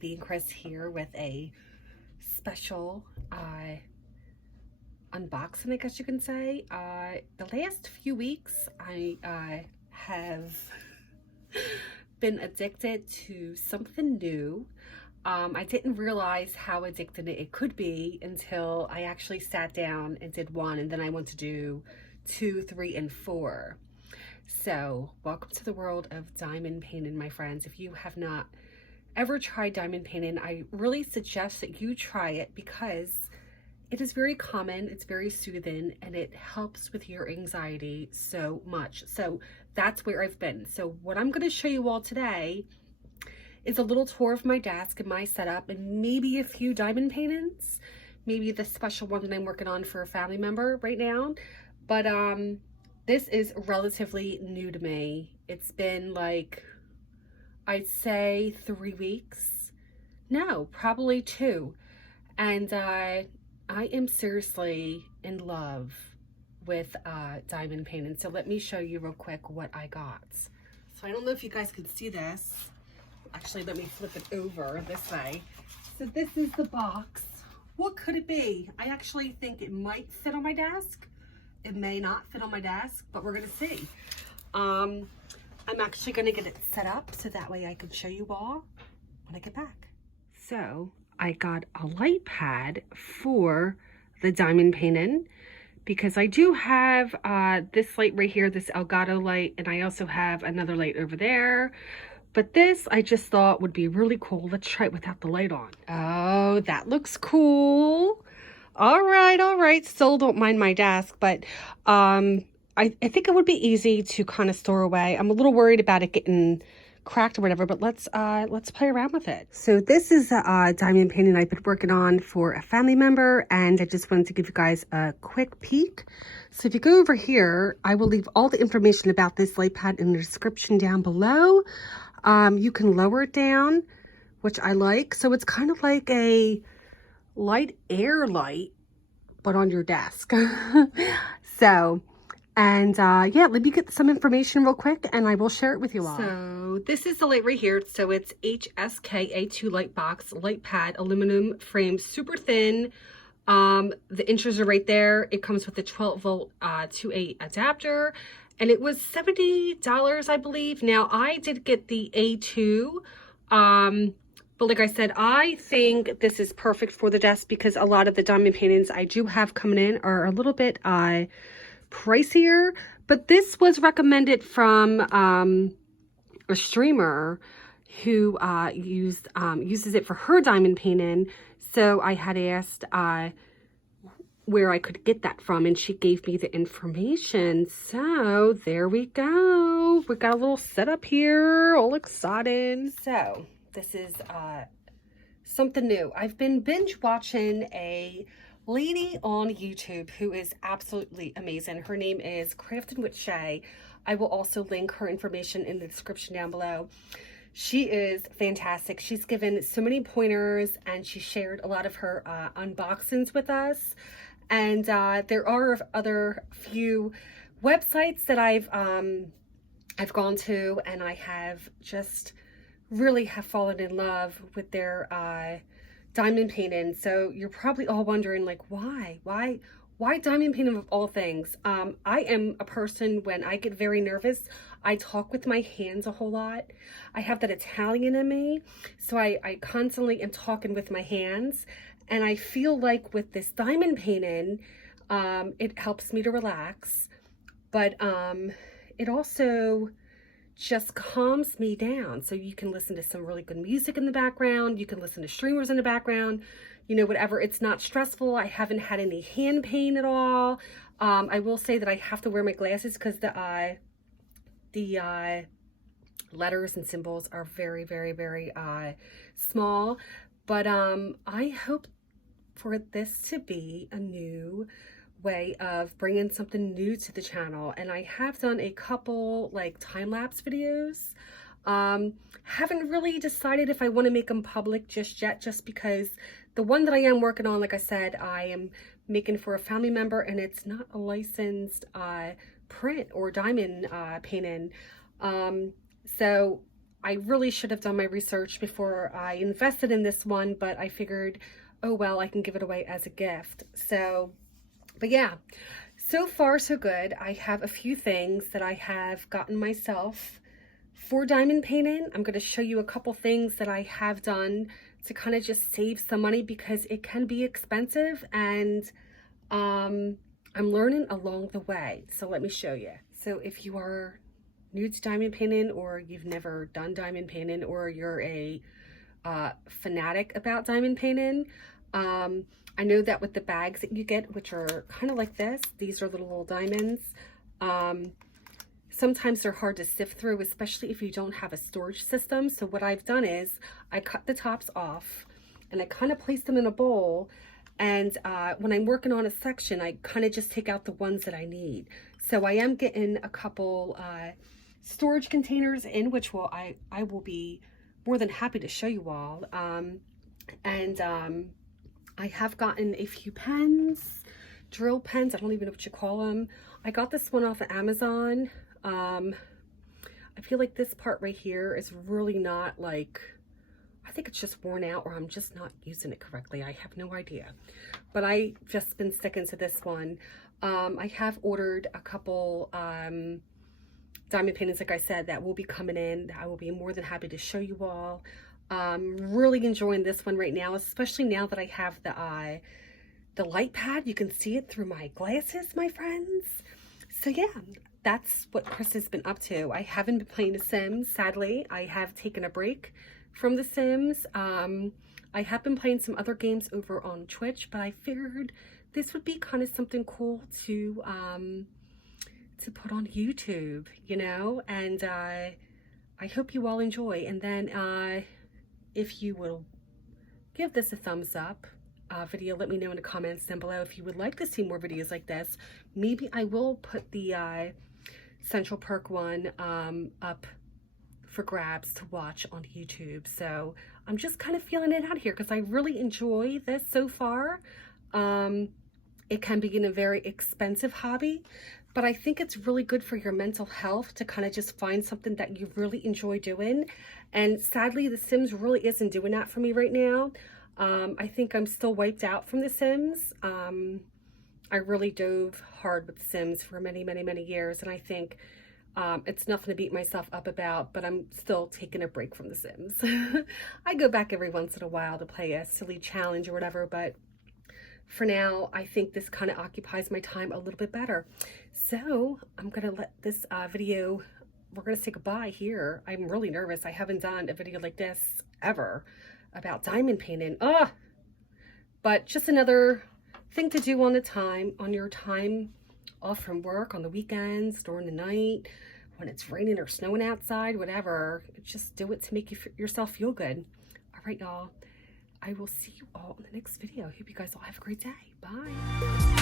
beingchris here with a special unboxing, I guess you can say. The last few weeks I have been addicted to something new. I didn't realize how addicted it could be until I actually sat down and did one, and then I went to do 2, 3, and 4. So welcome to the world of diamond painting, my friends. If you have not ever tried diamond painting, I really suggest that you try it because it is very common, it's very soothing, and it helps with your anxiety so much. So that's where I've been. So what I'm going to show you all today is a little tour of my desk and my setup, and maybe a few diamond paintings, maybe the special one that I'm working on for a family member right now. But this is relatively new to me. It's been like, I'd say 3 weeks. No, probably 2. And I am seriously in love with diamond painting. So let me show you real quick what I got. So I don't know if you guys can see this. Actually, let me flip it over this way. So this is the box. What could it be? I actually think it might fit on my desk. It may not fit on my desk, but we're gonna see. I'm actually gonna get it set up so that way I can show you all when I get back. So I got a light pad for the diamond painting because I do have this light right here, this Elgato light, and I also have another light over there. But this I just thought would be really cool. Let's try it without the light on. Oh, that looks cool. All right. Still don't mind my desk, but I think it would be easy to kind of store away. I'm a little worried about it getting cracked or whatever, but let's play around with it. So this is a diamond painting I've been working on for a family member, and I just wanted to give you guys a quick peek. So if you go over here, I will leave all the information about this light pad in the description down below. You can lower it down, which I like. So it's kind of like a light air light, but on your desk. So, and yeah, let me get some information real quick and I will share it with you all. So this is the light right here. So it's HSK A2 light pad, aluminum frame, super thin. The inches are right there. It comes with a 12-volt 2A adapter, and it was $70, I believe. Now I did get the A2, but like I said, I think this is perfect for the desk because a lot of the diamond paintings I do have coming in are a little bit pricier, but this was recommended from a streamer who uses it for her diamond painting. So I had asked where I could get that from, and she gave me the information. So there we go. We got a little setup here, all exciting. So this is something new. I've been binge watching a lady on YouTube who is absolutely amazing. Her name is Crafted with Shay. I will also link her information in the description down below. She is fantastic. She's given so many pointers, and she shared a lot of her unboxings with us. And there are other few websites that I've gone to, and I have just really have fallen in love with their diamond painting. So you're probably all wondering, like, why diamond painting of all things? I am a person, when I get very nervous, I talk with my hands a whole lot. I have that Italian in me, so I constantly am talking with my hands. And I feel like with this diamond painting, it helps me to relax, but it also just calms me down. So you can listen to some really good music in the background. You can listen to streamers in the background, you know, whatever. It's not stressful. I haven't had any hand pain at all. I will say that I have to wear my glasses because the letters and symbols are very, very, very small. But I hope for this to be a new way of bringing something new to the channel. And I have done a couple like time-lapse videos. Haven't really decided if I want to make them public just yet, just because the one that I am working on, like I said, I am making for a family member, and it's not a licensed print or diamond painting. So I really should have done my research before I invested in this one, but I figured, oh well, I can give it away as a gift. So, but yeah, so far so good. I have a few things that I have gotten myself for diamond painting. I'm going to show you a couple things that I have done to kind of just save some money, because it can be expensive, and I'm learning along the way. So let me show you. So if you are new to diamond painting, or you've never done diamond painting, or you're a fanatic about diamond painting, I know that with the bags that you get, which are kind of like this, these are little diamonds, sometimes they're hard to sift through, especially if you don't have a storage system. So what I've done is I cut the tops off and I kind of place them in a bowl, and when I'm working on a section, I kind of just take out the ones that I need. So I am getting a couple storage containers in, which I will be more than happy to show you all. I have gotten a few pens, drill pens. I don't even know what you call them. I got this one off of Amazon. I feel like this part right here is really not, like, I think it's just worn out, or I'm just not using it correctly. I have no idea, but I've just been sticking to this one. I have ordered a couple diamond paintings, like I said, that will be coming in. I will be more than happy to show you all. Really enjoying this one right now, especially now that I have the light pad. You can see it through my glasses, my friends. So yeah, that's what Chris has been up to. I haven't been playing The Sims, sadly. I have taken a break from The Sims. I have been playing some other games over on Twitch, but I figured this would be kind of something cool to put on YouTube, you know, and I hope you all enjoy. And then if you will give this a thumbs up video, let me know in the comments down below if you would like to see more videos like this. Maybe I will put the Central Perk one up for grabs to watch on YouTube. So I'm just kind of feeling it out here because I really enjoy this so far. It can be a very expensive hobby, but I think it's really good for your mental health to kind of just find something that you really enjoy doing. And sadly, The Sims really isn't doing that for me right now. I think I'm still wiped out from The Sims. I really dove hard with The Sims for many, many, many years, and I think it's nothing to beat myself up about, but I'm still taking a break from The Sims. I go back every once in a while to play a silly challenge or whatever, but for now, I think this kind of occupies my time a little bit better. So I'm going to let this video, we're going to say goodbye here. I'm really nervous. I haven't done a video like this ever about diamond painting. But just another thing to do on your time off from work, on the weekends, during the night, when it's raining or snowing outside, whatever. Just do it to make yourself feel good. All right, y'all. I will see you all in the next video. I hope you guys all have a great day. Bye.